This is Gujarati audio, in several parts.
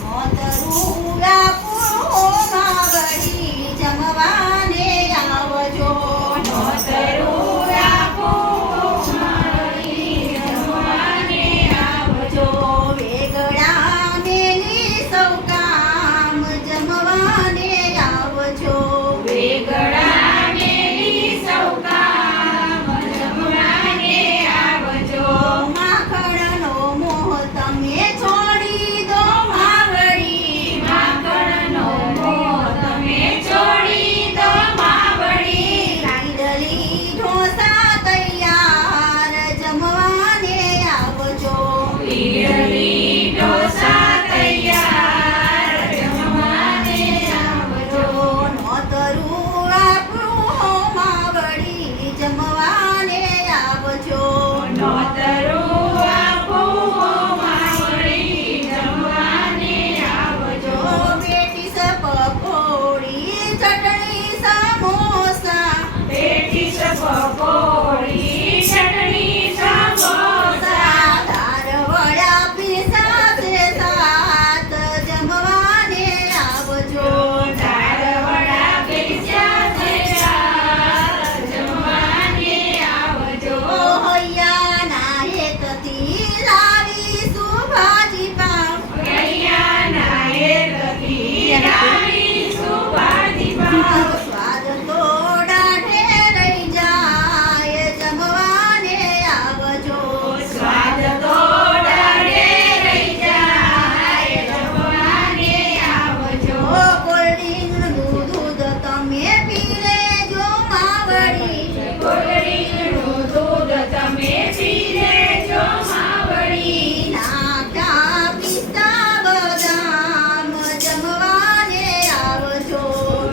નોતરુડા પૂરોમાં વળી જમવાને આવજો. નોતરુડા પૂરોમાં વળી જમવાને આવજો. વેગળા મેલી સૌ કામ જમવાને આવજો. વેગળા મેલી સૌ કામ જમવાને આવજો. માખણનો મોહ તમે છોડી દો માવડી. માખણનો મોહ તમે છોડી દો માવડી. લાડલી ઢોસા તૈયાર જમવાને આવજો. ઈડલી ઢોસા તૈયાર જમવાને આવજો. નોતરું આપણું હોમાં વળી જમવાને આવજો. નોતરું આપોમાં વળી જમવાને આવજો. પેટીસ પકોડી ચટણી સમોસા. પેટીસ પકોડી ચટણી સમોસા. દાળવડા પીસા છે સાત જમવાને આવજો. દાળવડા પીસ્યા છે રાત જમવાને આવજો. હૈયાના હેતથી લાવીશું ભાજી પાવ. કૈયાના હેતથી લાવીશું ભાજી પાવ. સ્વાદ તો દાઢે રહી જાય જમવાને આવજો. સ્વાદ તો દાઢે રહી જાય જમવાને આવજો. કોલ્ડ્રિંકનું દૂધ તમે પી લેજો માવડી. કોલ્ડ્રિંકનું દૂધ તમે પી લેજો માવડી. નાખ્યા પિસ્તા બદામ જમવાને આવજો.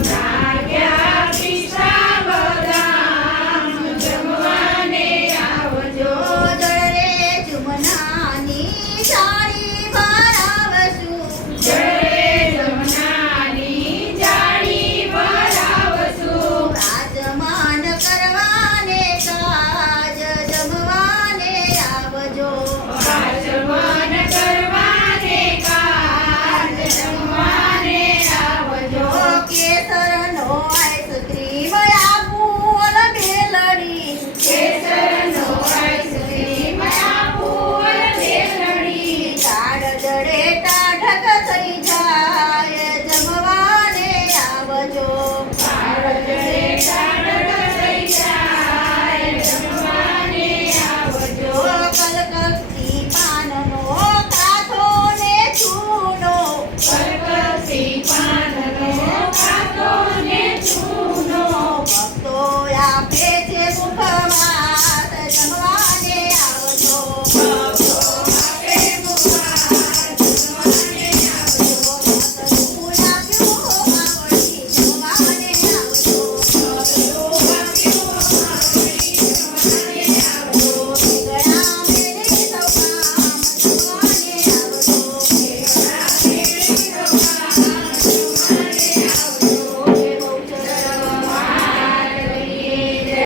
નાગ્યા પિસ્તા બદામ જમવાને આવજો. જળરે જમનાની જાળી ભરાવશું. જળે જમનાની જાળી ભરાવશું. રાજમાન કરવાને કાજ જમવાને આવજો. રાજમાન કરવાને કાજ જમવાને આવજો. કેસરનો આઈસ્ક્રીમ આપું બેલડી. કેસરનો આઈસ્ક્રીમ આપું બેલડી. દાળ જડે ટાઢક થઈ જાય જમવાને આવજો. કાળજળે કાળગ થઈ જાય જમવાને આવજો. કલકત્તી પાનનો કાથો ને ચૂનો. કલકત્તી પાનનો કાતો ને ચૂનો. ભક્તો આપે છે